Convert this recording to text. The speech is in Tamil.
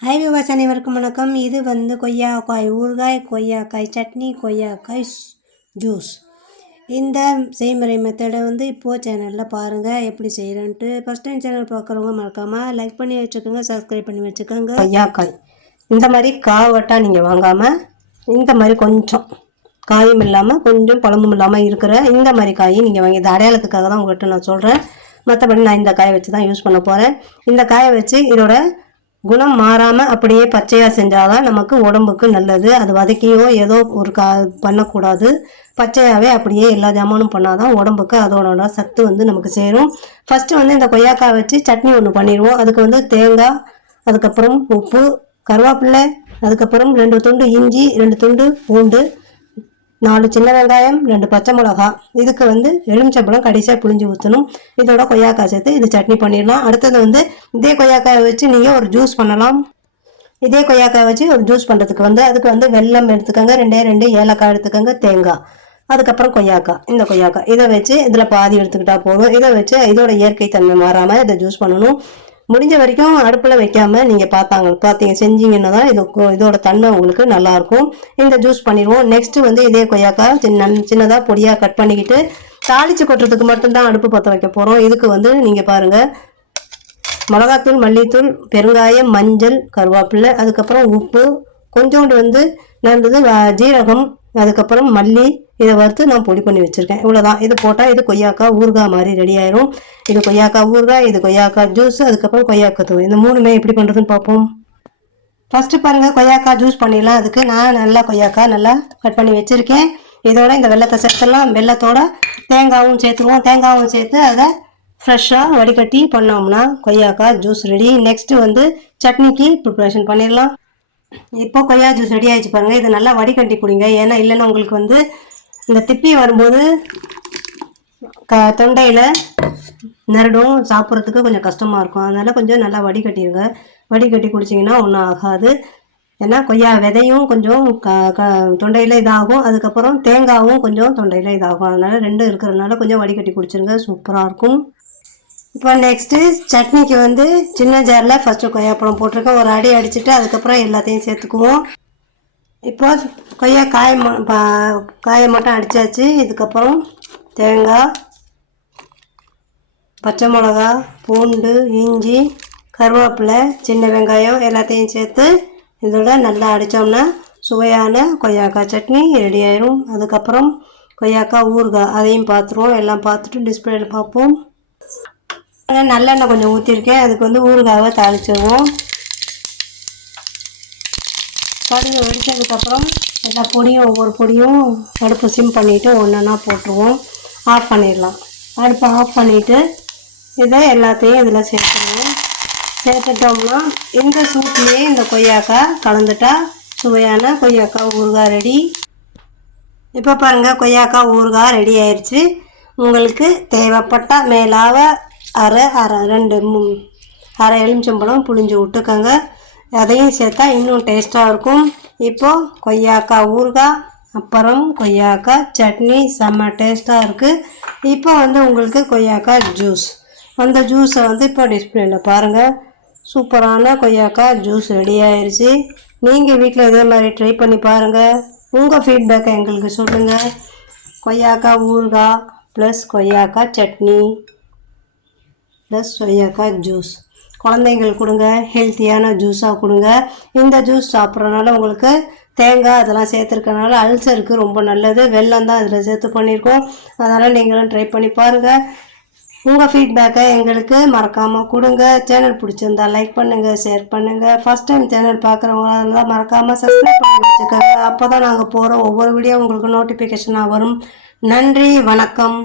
ஹாய் விவாஸ் அனைவருக்கும் வணக்கம். இது வந்து கொய்யாக்காய் ஊறுகாய் கொய்யாக்காய் சட்னி கொய்யாக்காய் ஜூஸ். இந்த செய்முறை மெத்தடை வந்து இப்போது சேனலில் பாருங்கள் எப்படி செய்கிறேன்ட்டு ஃபஸ்ட் டைம் சேனல் பார்க்குறவங்க மறக்காமல் லைக் பண்ணி வச்சுக்கோங்க சப்ஸ்கிரைப் பண்ணி வச்சுக்கோங்க. கொய்யாக்காய். இந்த மாதிரி காவட்டாக நீங்கள் வாங்காமல் இந்த மாதிரி கொஞ்சம் காயும் இல்லாமல் கொஞ்சம் குழம்பும் இல்லாமல் இருக்கிற இந்த மாதிரி காய் நீங்கள் வாங்கி இது அடையாளத்துக்காக தான் உங்கள்கிட்ட நான் சொல்கிறேன் மற்றபடி நான் இந்த காயை வச்சு தான் யூஸ் பண்ண போகிறேன் இந்த காயை வச்சு இதோட குணம் மாறாமல் அப்படியே பச்சையாக செஞ்சாதான் நமக்கு உடம்புக்கு நல்லது. அது வதக்கியோ ஏதோ ஒரு கா பண்ணக்கூடாது. பச்சையாகவே அப்படியே எல்லா ஜாமானும் பண்ணாதான் உடம்புக்கு அதோட சத்து வந்து நமக்கு சேரும். ஃபஸ்ட்டு வந்து இந்த கொய்யாக்காய் வச்சு சட்னி ஒன்று பண்ணிடுவோம். அதுக்கு வந்து தேங்காய் அதுக்கப்புறம் உப்பு கருவேப்பிலை அதுக்கப்புறம் ரெண்டு துண்டு இஞ்சி ரெண்டு துண்டு பூண்டு நாலு சின்ன வெங்காயம் ரெண்டு பச்சை மிளகா. இதுக்கு வந்து எலுமிச்சம்பழம் கடைசியாக புளிஞ்சு ஊற்றணும் இதோட கொய்யாக்காய் சேர்த்து இது சட்னி பண்ணிடலாம். அடுத்தது வந்து இதே கொய்யாக்காயை வச்சு நீங்கள் ஒரு ஜூஸ் பண்ணலாம். இதே கொய்யாக்காய் வச்சு ஒரு ஜூஸ் பண்ணுறதுக்கு வந்து அதுக்கு வந்து வெல்லம் எடுத்துக்கோங்க. ரெண்டே ரெண்டு ஏலக்காய் எடுத்துக்கோங்க. தேங்காய். அதுக்கப்புறம் கொய்யாக்காய். இந்த கொய்யாக்காய். இதை வச்சு இதில் பாதி எடுத்துக்கிட்டா போதும். இதை வச்சு இதோட இயற்கை தன்மை மாறாமல் இதை ஜூஸ் பண்ணணும். முடிஞ்ச வரைக்கும் அடுப்பில் வைக்காம நீங்கள் பார்த்தாங்க பார்த்தீங்க செஞ்சீங்கன்னா தான் இது இதோட தன்மை உங்களுக்கு நல்லாயிருக்கும் இந்த ஜூஸ் பண்ணிடுவோம். நெக்ஸ்ட்டு வந்து இதே கொய்யாக்காய் சின்ன சின்னதாக பொடியாக கட் பண்ணிக்கிட்டு தாளிச்சு கொட்டுறதுக்கு மட்டும்தான் அடுப்பு பற்ற வைக்க போகிறோம் இதுக்கு வந்து நீங்கள் பாருங்கள் மிளகாத்தூள் மல்லித்தூள் பெருங்காயம் மஞ்சள் கருவேப்பில்லை அதுக்கப்புறம் உப்பு கொஞ்சோண்டு வந்து நான் ஜீரகம் அதுக்கப்புறம் மல்லி இதை வறுத்து நான் பொடி பண்ணி வச்சுருக்கேன். இவ்வளோதான் இது போட்டால் இது கொய்யாக்காய் ஊறுகாய் மாதிரி ரெடி ஆயிரும். இது கொய்யாக்காய் ஊறுகாய் இது கொய்யாக்காய் ஜூஸ் அதுக்கப்புறம் கொய்யாக்காய் தூள். இந்த மூணுமே எப்படி பண்ணுறதுன்னு பார்ப்போம். ஃபஸ்ட்டு பாருங்கள் கொய்யாக்காய் ஜூஸ் பண்ணிடலாம். அதுக்கு நான் நல்லா கொய்யாக்காய் நல்லா கட் பண்ணி வச்சுருக்கேன். இதோட இந்த வெள்ளத்தை சேர்த்துடலாம். வெள்ளத்தோட தேங்காயும் சேர்த்துருவோம். தேங்காயும் சேர்த்து அதை ஃப்ரெஷ்ஷாக வடிகட்டி பண்ணோம்னா கொய்யாக்காய் ஜூஸ் ரெடி நெக்ஸ்ட்டு வந்து சட்னிக்கு ப்ரிப்ரேஷன் பண்ணிடலாம். இப்போ கொய்யா ஜூஸ் ரெடி ஆயிடுச்சு பாருங்கள் இதை நல்லா வடிகட்டி குடிங்க. ஏன்னா இல்லைன்னா உங்களுக்கு வந்து இந்த திப்பி வரும்போது க தொண்டையில் நரடும். சாப்பிட்றதுக்கு கொஞ்சம் கஷ்டமாக இருக்கும். அதனால் கொஞ்சம் நல்லா வடிகட்டிடுங்க வடிகட்டி குடிச்சிங்கன்னா ஒன்றும் ஆகாது. ஏன்னா கொய்யா விதையும் கொஞ்சம் க க தொண்டையில் இதாகும். அதுக்கப்புறம் தேங்காயும் கொஞ்சம் தொண்டையில் இதாகும். அதனால் ரெண்டும் இருக்கிறதுனால கொஞ்சம் வடிகட்டி குடிச்சிருங்க. சூப்பராக இருக்கும். இப்போ நெக்ஸ்ட்டு சட்னிக்கு வந்து சின்ன ஜாரில் ஃபஸ்ட்டு கொய்யாப்பழம் போட்டிருக்கோம் ஒரு அடி அடிச்சுட்டு அதுக்கப்புறம் எல்லாத்தையும் சேர்த்துக்குவோம். இப்போ கொய்யா காய காயை மட்டும் அடித்தாச்சு இதுக்கப்புறம் தேங்காய் பச்சை மிளகா பூண்டு இஞ்சி கருவேப்பிலை சின்ன வெங்காயம் எல்லாத்தையும் சேர்த்து இதோட நல்லா அடித்தோம்னா சுவையான கொய்யாக்காய் சட்னி ரெடி ஆயிரும். அதுக்கப்புறம் கொய்யாக்காய் ஊறுகாய் அதையும் பார்த்துருவோம். எல்லாம் பார்த்துட்டு டிஸ்பிளேயில் பார்ப்போம். நல்லெண்ணெய் கொஞ்சம் ஊற்றிருக்கேன் அதுக்கு வந்து ஊறுகாவை தாளிச்சிடுவோம் கடுகு வெடிச்சதுக்கப்புறம் எல்லா பொடியும் ஒவ்வொரு பொடியும் அடுப்பு சிம் பண்ணிவிட்டு ஒன்றா போட்டுருவோம். ஆஃப் பண்ணிடலாம். அடுப்பை ஆஃப் பண்ணிவிட்டு இதை எல்லாத்தையும் இதில் சேர்த்துருவோம். சேர்த்துட்டோம்னா இந்த சூட்லேயே இந்த கொய்யாக்காய் கலந்துட்டா சுவையான கொய்யாக்காய் ஊறுகாய் ரெடி. இப்போ பாருங்கள் கொய்யாக்காய் ஊறுகாய் ரெடி ஆயிடுச்சு உங்களுக்கு தேவைப்பட்ட மேலாக அரை அரை ரெண்டு அரை எலுமிச்சம்பழம் புளிஞ்சு விட்டுக்கோங்க. அதையும் சேர்த்தா இன்னும் டேஸ்ட்டாக இருக்கும். இப்போது கொய்யாக்காய் ஊறுகாய் அப்புறம் கொய்யாக்காய் சட்னி செம்ம டேஸ்ட்டாக இருக்குது இப்போ வந்து உங்களுக்கு கொய்யாக்காய் ஜூஸ் அந்த ஜூஸை வந்து இப்போ டிஸ்பிளேயில் பாருங்கள் சூப்பரான கொய்யாக்காய் ஜூஸ் ரெடி ஆயிடுச்சு நீங்கள் வீட்டில் இதே மாதிரி ட்ரை பண்ணி பாருங்கள் உங்கள் ஃபீட்பேக்கை எங்களுக்கு சொல்லுங்கள் கொய்யாக்காய் ஊறுகாய் ப்ளஸ் கொய்யாக்காய் சட்னி. ப்ளஸ் சொய்யாக்காய் ஜூஸ் குழந்தைங்களுக்கு கொடுங்க ஹெல்த்தியான ஜூஸாக கொடுங்க. இந்த ஜூஸ் சாப்பிட்றதுனால உங்களுக்கு தேங்காய் அதெல்லாம் சேர்த்துருக்கனால அல்சருக்கு ரொம்ப நல்லது. வெள்ளம் தான் அதில் சேர்த்து பண்ணியிருக்கோம். அதனால் நீங்களும் ட்ரை பண்ணி பாருங்கள் உங்கள் ஃபீட்பேக்கை எங்களுக்கு மறக்காமல் கொடுங்க. சேனல் பிடிச்சிருந்தா லைக் பண்ணுங்கள் ஷேர் பண்ணுங்கள் ஃபஸ்ட் டைம் சேனல் பார்க்குறவங்களா இருந்தால் மறக்காமல் சப்ஸ்கிரைப் பண்ணி வச்சுக்கோங்க. அப்போ தான் நாங்கள் போகிற ஒவ்வொரு வீடியோ உங்களுக்கு நோட்டிஃபிகேஷனாக வரும். நன்றி வணக்கம்.